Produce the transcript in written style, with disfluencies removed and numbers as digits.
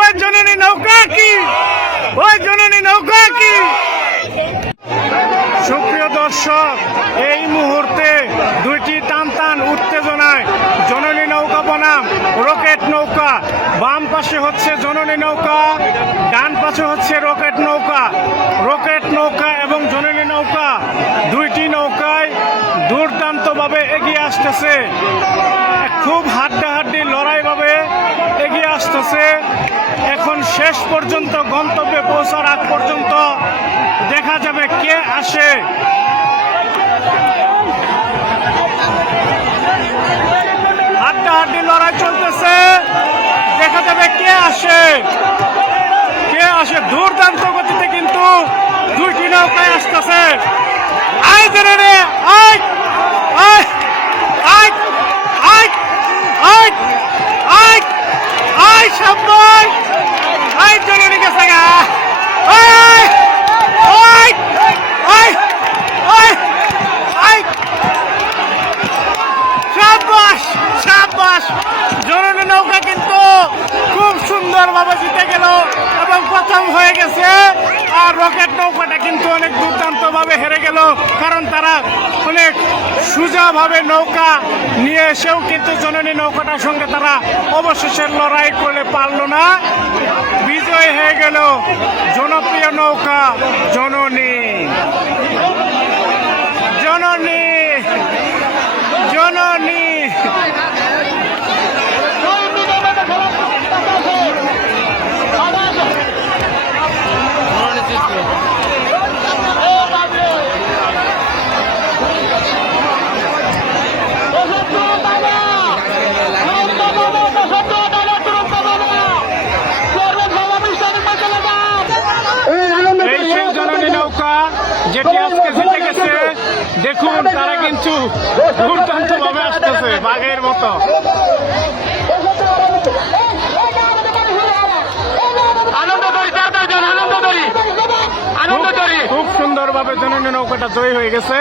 ওই জননী নৌকা কি, ওই জননী নৌকা কি। সুপ্রিয় দর্শক, এই মুহূর্তে দুইটি টান টান উত্তেজনায় জননী নৌকা বনাম রকেট নৌকা। বাম পাশে হচ্ছে জননী নৌকা, ডান পাশে হচ্ছে রকেট নৌকা। রকেট নৌকা এবং জননী নৌকা দুইটি নৌকায় দুর্দান্তভাবে এগিয়ে আসতেছে। খুব হাড্ডাহাড্ডি লড়াইভাবে এগিয়ে আসতেছে। এখন শেষ পর্যন্ত গন্তব্যে পৌঁছার আগ পর্যন্ত দেখা যাবে কে আসে। হাড্ডাহাড্ডি লড়াই চলতেছে, দেখা যাবে কে আসে, কে আসে। দুর্দান্ত গতিতে কিন্তু দুইটি নৌকায় আসতেছে। আই জননী, I I I I I I I সাবধান, আই জননী গেছে গা, I I I I I. সাবাস সাবাস, জননী নৌকা কিন্তু খুব সুন্দরভাবে জিতে গেল এবং প্রথম হয়ে গেছে। আর রকেট নৌকাটা কিন্তু অনেক দুর্দান্তভাবে হেরে গেল, কারণ তারা অনেক সোজাভাবে নৌকা নিয়ে এসেও কিন্তু জননী নৌকাটার সঙ্গে তারা অবশেষে লড়াই করলে পারলো না। বিজয় হয়ে গেল জনপ্রিয় নৌকা জননী। জননী জননী যেটি আজকে জিতে গেছে। দেখুন তারা কিন্তু দুর্দান্ত ভাবে আসতেছে বাঘের মতো। খুব সুন্দরভাবে জননী নৌকাটা জয়ী হয়ে গেছে।